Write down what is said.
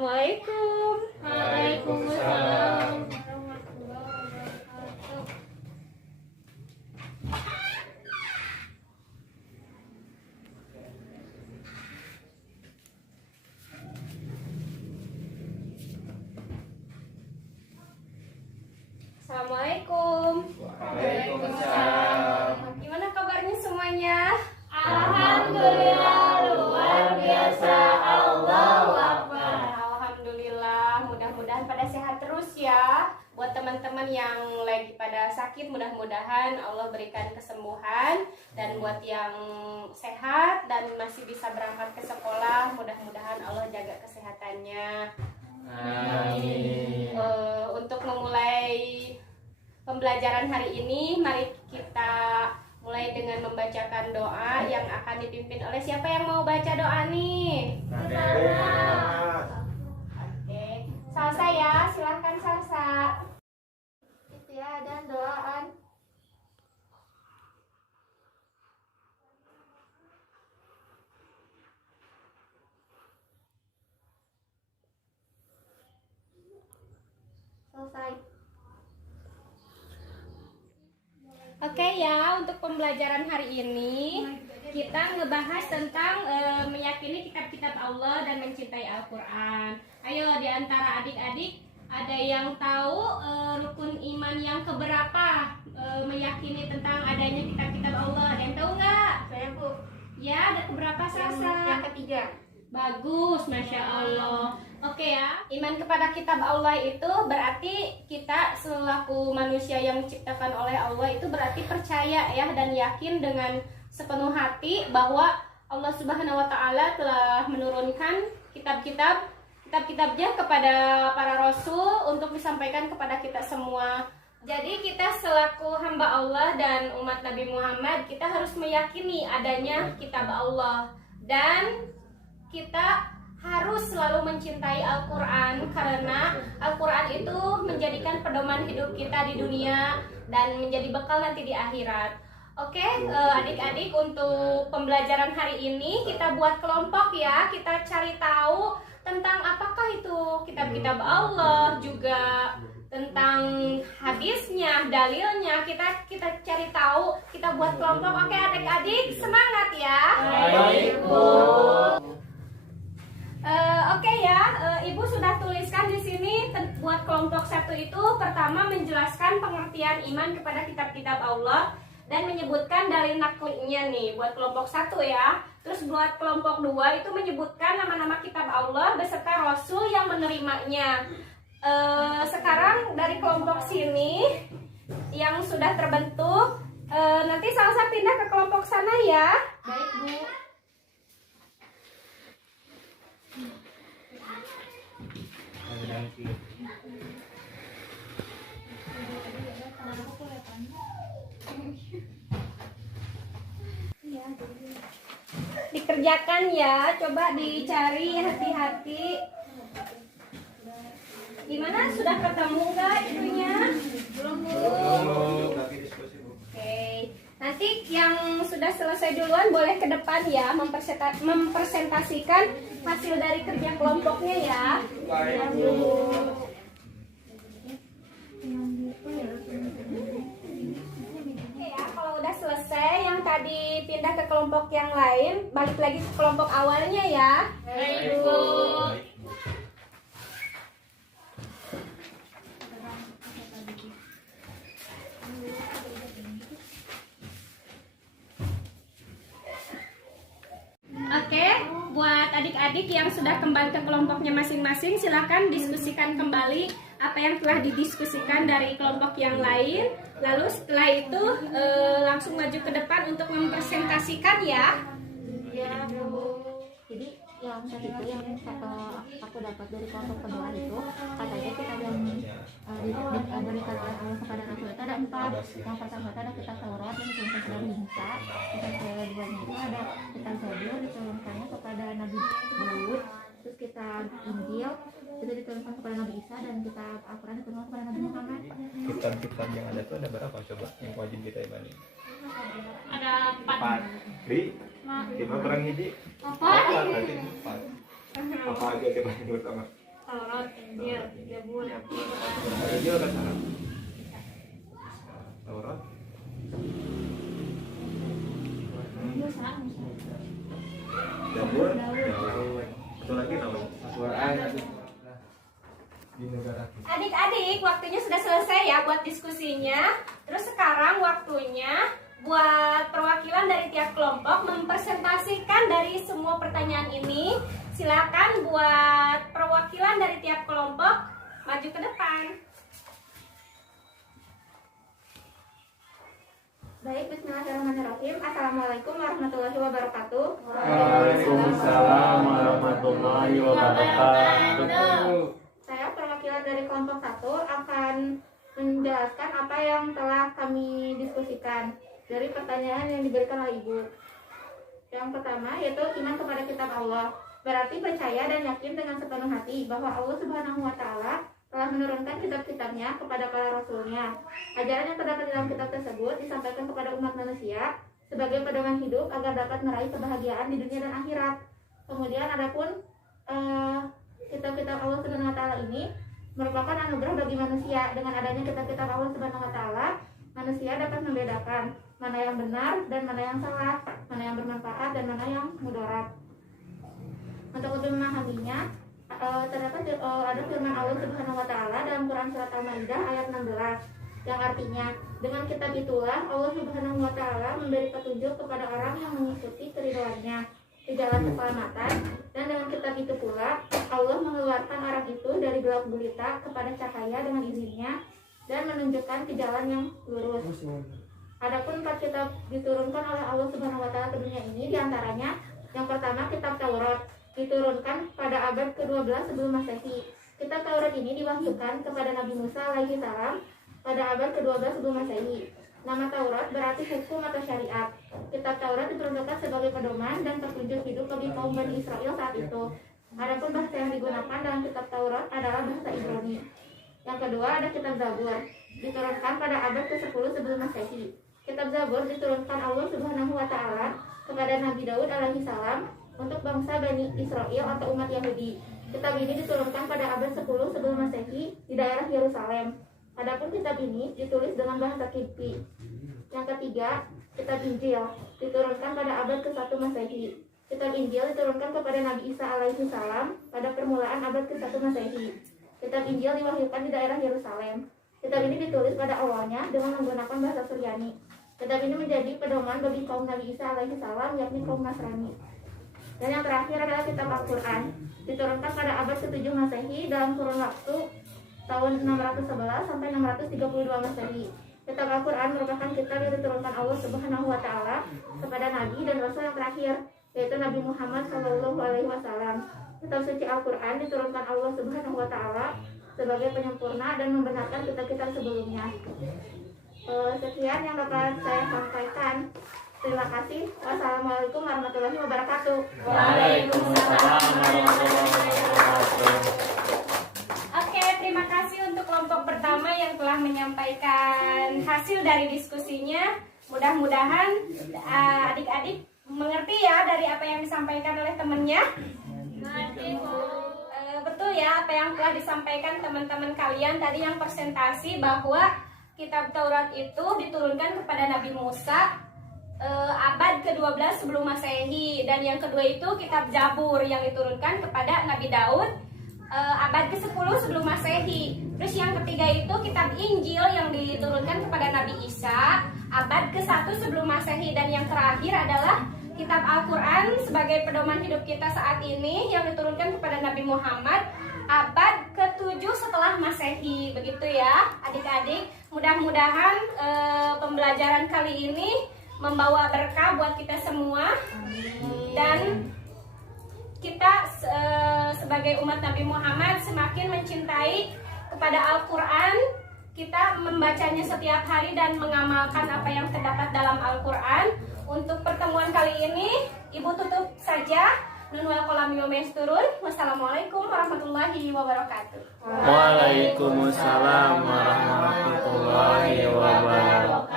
Assalamualaikum. Waalaikumsalam. Assalamualaikum. Waalaikumsalam. Gimana kabarnya semuanya? Alhamdulillah, luar biasa. Allahu Akbar. Alhamdulillah, mudah-mudahan pada sehat terus ya. Buat teman-teman yang lagi pada sakit, mudah-mudahan Allah berikan kesembuhan. Dan buat yang sehat dan masih bisa berangkat ke sekolah, mudah-mudahan Allah jaga kesehatannya. Amin. Untuk memulai pembelajaran hari ini, mari kita mulai dengan membacakan doa yang akan dipimpin oleh siapa yang mau baca doa nih? Oke, Salsa ya, silahkan Salsa. Itu ya, dan doaan. Selesai. Oke ya, untuk pembelajaran hari ini kita ngebahas tentang meyakini kitab-kitab Allah dan mencintai Al-Quran. Ayo, di antara adik-adik ada yang tahu rukun iman yang keberapa meyakini tentang adanya kitab-kitab Allah? Ada yang tahu nggak? Saya Bu. Ya, ada keberapa Salsa? Yang ketiga. Bagus, Masya Allah. Oke ya, iman kepada kitab Allah itu berarti kita selaku manusia yang diciptakan oleh Allah itu berarti percaya ya dan yakin dengan sepenuh hati bahwa Allah Subhanahu wa Ta'ala telah menurunkan kitab-kitabnya kepada para rasul untuk disampaikan kepada kita semua. Jadi kita selaku hamba Allah dan umat Nabi Muhammad, kita harus meyakini adanya kitab Allah dan kita harus selalu mencintai Al-Quran karena Al-Quran itu menjadikan pedoman hidup kita di dunia dan menjadi bekal nanti di akhirat. Oke, adik-adik, untuk pembelajaran hari ini kita buat kelompok ya. Kita cari tahu tentang apakah itu kitab-kitab Allah, juga tentang hadisnya, dalilnya. Kita cari tahu, kita buat kelompok. Oke adik-adik, semangat ya. Baik, Bu. Oke ya, Ibu sudah tuliskan di sini buat kelompok 1 itu pertama menjelaskan pengertian iman kepada kitab-kitab Allah dan menyebutkan dalil naklinya nih buat kelompok 1 ya. Terus buat kelompok 2 itu menyebutkan nama-nama kitab Allah beserta rasul yang menerimanya. Sekarang dari kelompok sini yang sudah terbentuk, nanti Salsa pindah ke kelompok sana ya. Baik Bu. Dikerjakan ya, coba dicari hati-hati. Gimana, sudah ketemu nggak itunya? Belum Bu. Oke, nanti yang sudah selesai duluan boleh ke depan ya, mempresentasikan hasil dari kerja kelompoknya ya. Baik, Bu. Oke ya, kalau udah selesai yang tadi pindah ke kelompok yang lain, balik lagi ke kelompok awalnya ya. Baik Bu. Oke, buat adik-adik yang sudah kembali ke kelompoknya masing-masing, silakan diskusikan kembali apa yang telah didiskusikan dari kelompok yang lain. Lalu setelah itu langsung maju ke depan untuk mempresentasikan ya. Ya Bu. Jadi yang tadi itu yang aku dapat dari kelompok kedua itu katanya kita yang diberikan oleh Allah kepada Rasul itu ada 4. Yang pertama itu ada kitab Taurat yang diturunkan kepada Musa. Yang keduanya itu ada kitab Zabur diturunkannya kepada Nabi Daud. Terus kitab Injil itu diturunkan kepada Nabi Isa dan kitab Al-Quran diturunkan kepada Nabi Muhammad. Kitab-kitab yang ada itu ada berapa coba yang wajib kita imani? Ada 4. Di? Lima kurang hiji? Apa? Nanti 4. Apa aja coba yang pertama? Taurat, Injil, Zabur, Injil kan sana. Taurat. Zabur. Satu lagi tahu. Al-Quran di negara kita. Adik-adik, waktunya sudah selesai ya buat diskusinya. Terus sekarang waktunya buat perwakilan dari tiap kelompok mempresentasikan dari semua pertanyaan ini. Silakan buat perwakilan dari tiap kelompok maju ke depan. Baik, bismillahirrahmanirrahim. Assalamualaikum warahmatullahi wabarakatuh. Waalaikumsalam warahmatullahi wabarakatuh. Saya perwakilan dari kelompok 1 akan menjelaskan apa yang telah kami diskusikan dari pertanyaan yang diberikan oleh Ibu. Yang pertama yaitu iman kepada kitab Allah. Berarti percaya dan yakin dengan sepenuh hati bahwa Allah Subhanahu wa Ta'ala telah menurunkan kitab-kitabnya kepada para rasulnya. Ajaran yang terdapat dalam kitab tersebut disampaikan kepada umat manusia sebagai pedoman hidup agar dapat meraih kebahagiaan di dunia dan akhirat. Kemudian adapun kitab-kitab Allah Subhanahu wa Ta'ala ini merupakan anugerah bagi manusia. Dengan adanya kitab-kitab Allah Subhanahu wa Ta'ala, manusia dapat membedakan mana yang benar dan mana yang salah, mana yang bermanfaat dan mana yang mudarat. Untuk lebih memahaminya, terdapat ada firman Allah Subhanahu wa Ta'ala dalam Quran surat Al-Maidah ayat 16 yang artinya, dengan kitab itulah Allah Subhanahu wa Ta'ala memberi petunjuk kepada orang yang mengikuti keridhoannya di jalan keselamatan, dan dengan kitab itu pula Allah mengeluarkan orang itu dari gelap gulita kepada cahaya dengan izinnya dan menunjukkan ke jalan yang lurus. Adapun 4 kitab diturunkan oleh Allah Subhanahu wa Ta'ala ke dunia ini, diantaranya yang pertama kitab Taurat, diturunkan pada abad ke-12 sebelum Masehi. Kitab Taurat ini diwahyukan kepada Nabi Musa alaihi salam pada abad ke-12 sebelum Masehi. Nama Taurat berarti hukum atau syariat. Kitab Taurat diperuntukkan sebagai pedoman dan petunjuk hidup bagi kaum Bani Israel saat itu. Adapun bahasa yang digunakan dalam kitab Taurat adalah bahasa Ibrani. Yang kedua ada kitab Zabur, diturunkan pada abad ke-10 sebelum Masehi. Kitab Zabur diturunkan Allah Subhanahu wa Ta'ala kepada Nabi Daud alaihi salam untuk bangsa Bani Israel atau umat Yahudi. Kitab ini diturunkan pada abad 10 sebelum Masehi di daerah Yerusalem. Adapun kitab ini ditulis dengan bahasa Kipti. Yang ketiga, kitab Injil diturunkan pada abad ke-1 Masehi. Kitab Injil diturunkan kepada Nabi Isa alaihi salam pada permulaan abad ke-1 Masehi. Kitab Injil diwahyukan di daerah Yerusalem. Kitab ini ditulis pada awalnya dengan menggunakan bahasa Suryani. Kitab ini menjadi pedoman bagi kaum Nabi Isa alaihi salam, yakni kaum Nasrani. Dan yang terakhir adalah kitab Al-Quran, diturunkan pada abad ke-7 Masehi dalam kurun waktu tahun 611 sampai 632 Masehi. Kitab Al-Quran merupakan kitab yang diturunkan Allah Subhanahu wa Ta'ala kepada Nabi dan Rasul yang terakhir, yaitu Nabi Muhammad SAW. Kitab suci Al-Quran diturunkan Allah Subhanahu wa Ta'ala sebagai penyempurna dan membenarkan kitab-kitab sebelumnya. Sekian yang dapat saya sampaikan. Terima kasih. Wassalamualaikum warahmatullahi wabarakatuh. Waalaikumsalam warahmatullahi wabarakatuh. Oke, terima kasih untuk kelompok pertama yang telah menyampaikan hasil dari diskusinya. Mudah-mudahan adik-adik mengerti ya dari apa yang disampaikan oleh temannya. Mengerti, Bu. Betul ya apa yang telah disampaikan teman-teman kalian tadi yang presentasi bahwa kitab Taurat itu diturunkan kepada Nabi Musa abad ke-12 sebelum Masehi, dan yang kedua itu kitab Zabur yang diturunkan kepada Nabi Daud abad ke-10 sebelum Masehi. Terus yang ketiga itu kitab Injil yang diturunkan kepada Nabi Isa abad ke-1 sebelum Masehi, dan yang terakhir adalah kitab Al-Quran sebagai pedoman hidup kita saat ini yang diturunkan kepada Nabi Muhammad abad ke-7 setelah Masehi. Begitu ya adik-adik. Mudah-mudahan pembelajaran kali ini membawa berkah buat kita semua, dan kita sebagai umat Nabi Muhammad semakin mencintai kepada Al-Quran. Kita membacanya setiap hari dan mengamalkan apa yang terdapat dalam Al-Quran. Untuk pertemuan kali ini Ibu tutup saja. Nun wal qalam wa turun. Wassalamualaikum warahmatullahi wabarakatuh. Waalaikumsalam warahmatullahi wabarakatuh.